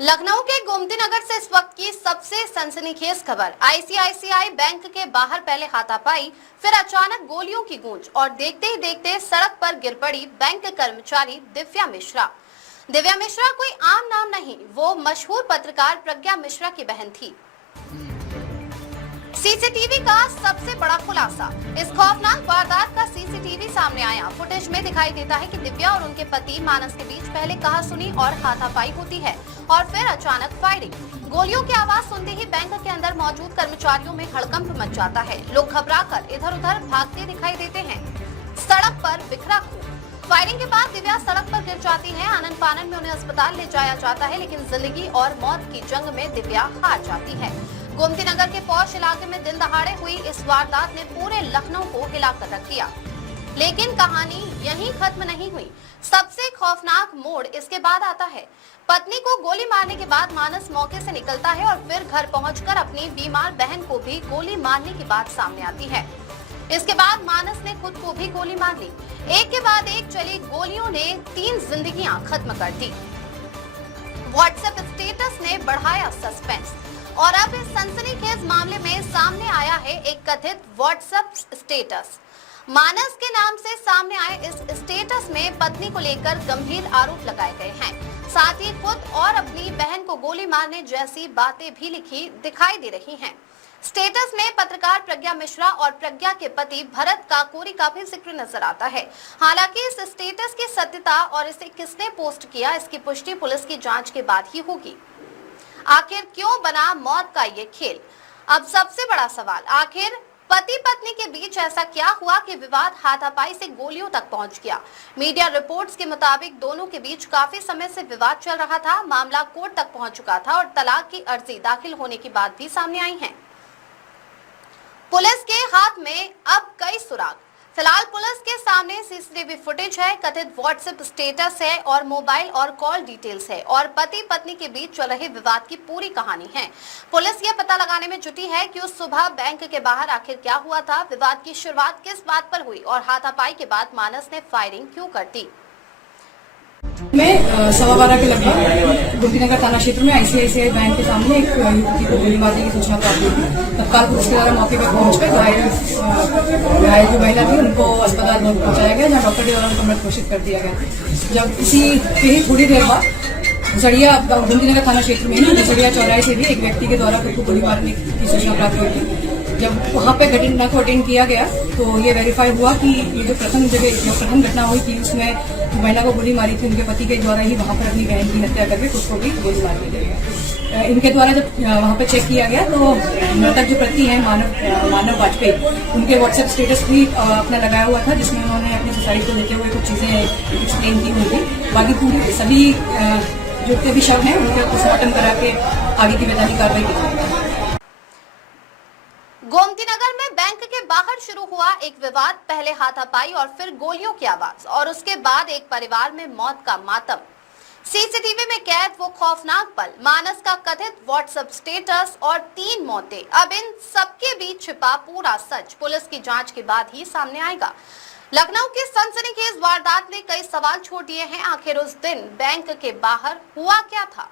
लखनऊ के गोमती नगर से इस वक्त की सबसे सनसनीखेज खबर। आईसीआईसीआई बैंक के बाहर पहले हाथापाई, फिर अचानक गोलियों की गूंज और देखते ही देखते सड़क पर गिर पड़ी बैंक कर्मचारी दिव्या मिश्रा। दिव्या मिश्रा कोई आम नाम नहीं, वो मशहूर पत्रकार प्रज्ञा मिश्रा की बहन थी। सीसीटीवी का सबसे बड़ा खुलासा। इस खौफनाक वारदात का सीसीटीवी सामने आया। फुटेज में दिखाई देता है कि दिव्या और उनके पति मानस के बीच पहले कहासुनी और हाथापाई होती है और फिर अचानक फायरिंग। गोलियों की आवाज सुनते ही बैंक के अंदर मौजूद कर्मचारियों में हड़कंप मच जाता है। लोग घबराकर इधर-उधर भागते दिखाई देते हैं। सड़क पर बिखरा खून। फायरिंग के बाद दिव्या सड़क पर गिर जाती है। आनन फानन में उन्हें अस्पताल ले जाया जाता है, लेकिन जिंदगी और मौत की जंग में दिव्या हार जाती है। गोमती नगर के पौष इलाके में दिन दहाड़े हुई इस वारदात ने पूरे लखनऊ को हिलाकर रख दिया। लेकिन कहानी यहीं खत्म नहीं हुई। सबसे खौफनाक मोड़ इसके बाद आता है। पत्नी को गोली मारने के बाद मानस मौके से निकलता है और फिर घर पहुंचकर अपनी बीमार बहन को भी गोली मारने की बात सामने आती है। इसके बाद मानस ने खुद को भी गोली मार ली। एक के बाद एक चली गोलियों ने 3 जिंदगियां खत्म कर दी। व्हाट्सएप स्टेटस ने बढ़ाया सस्पेंस और अब इस सनसनीखेज मामले में सामने आया है एक कथित व्हाट्सएप स्टेटस। मानस के नाम से सामने आए इस स्टेटस में पत्नी को लेकर गंभीर आरोप लगाए गए हैं। साथ ही खुद और अपनी बहन को गोली मारने जैसी बातें भी लिखी दिखाई दे रही हैं। स्टेटस में पत्रकार प्रज्ञा मिश्रा और प्रज्ञा के पति भरत काकोरी का भी जिक्र नजर आता है। हालांकि इस स्टेटस की सत्यता और इसे किसने पोस्ट किया, इसकी पुष्टि पुलिस की जांच के बाद ही होगी। आखिर क्यों बना मौत का ये खेल? अब सबसे बड़ा सवाल, आखिर पति पत्नी के बीच ऐसा क्या हुआ कि विवाद हाथापाई से गोलियों तक पहुंच गया? मीडिया रिपोर्ट्स के मुताबिक दोनों के बीच काफी समय से विवाद चल रहा था। मामला कोर्ट तक पहुंच चुका था और तलाक की अर्जी दाखिल होने की बात भी सामने आई है। पुलिस के हाथ में अब कई सुराग। फिलहाल पुलिस के सामने सीसीटीवी फुटेज है, कथित व्हाट्सएप स्टेटस है और मोबाइल और कॉल डिटेल्स है और पति पत्नी के बीच चल रहे विवाद की पूरी कहानी है। पुलिस ये पता लगाने में जुटी है कि उस सुबह बैंक के बाहर आखिर क्या हुआ था, विवाद की शुरुआत किस बात पर हुई और हाथापाई के बाद मानस ने फायरिंग क्यों कर दी। में 12:15 के लगभग गोमती नगर थाना क्षेत्र में आईसीआईसीआई बैंक के सामने एक युवती को गोली मारने की सूचना प्राप्त हुई थी। तत्काल पुलिस के द्वारा मौके पर पहुंचकर घायल जो महिला थी उनको अस्पताल पहुंचाया गया, जहां डॉक्टर के द्वारा उनको मृत घोषित कर दिया गया। जब इसी के ही थोड़ी देर बाद झड़िया गोमती नगर थाना क्षेत्र में झड़िया चौराहे से भी एक व्यक्ति के द्वारा खुद को गोली मारने की सूचना प्राप्त हुई थी। जब वहाँ पे घटना को अटेंड किया गया तो ये वेरीफाई हुआ कि ये जो प्रथम घटना हुई थी उसमें महिला को गोली मारी थी उनके पति के द्वारा ही वहाँ पर अपनी बहन की हत्या करके उसको भी गोली मार दी गई। इनके द्वारा जब वहाँ पे चेक किया गया तो मृतक जो पति हैं मानव वाजपेयी, उनके व्हाट्सएप स्टेटस भी अपना लगाया हुआ था, जिसमें उन्होंने अपनी सोसाइटी को लेते हुए कुछ चीजें एक्सप्लेन की हुई थी। बाकी पूरी सभी जो भी शव हैं उनके पोस्टमार्टम करा के आगे की वैधानिक कार्रवाई की जाएगी। गोमती नगर में बैंक के बाहर शुरू हुआ एक विवाद, पहले हाथापाई और फिर गोलियों की आवाज और उसके बाद एक परिवार में मौत का मातम। सीसीटीवी में कैद वो खौफनाक पल, मानस का कथित व्हाट्सएप स्टेटस और 3 मौतें। अब इन सबके बीच छिपा पूरा सच पुलिस की जांच के बाद ही सामने आएगा। लखनऊ की सनसनीखेज वारदात ने कई सवाल छोड़ दिए हैं। आखिर उस दिन बैंक के बाहर हुआ क्या था?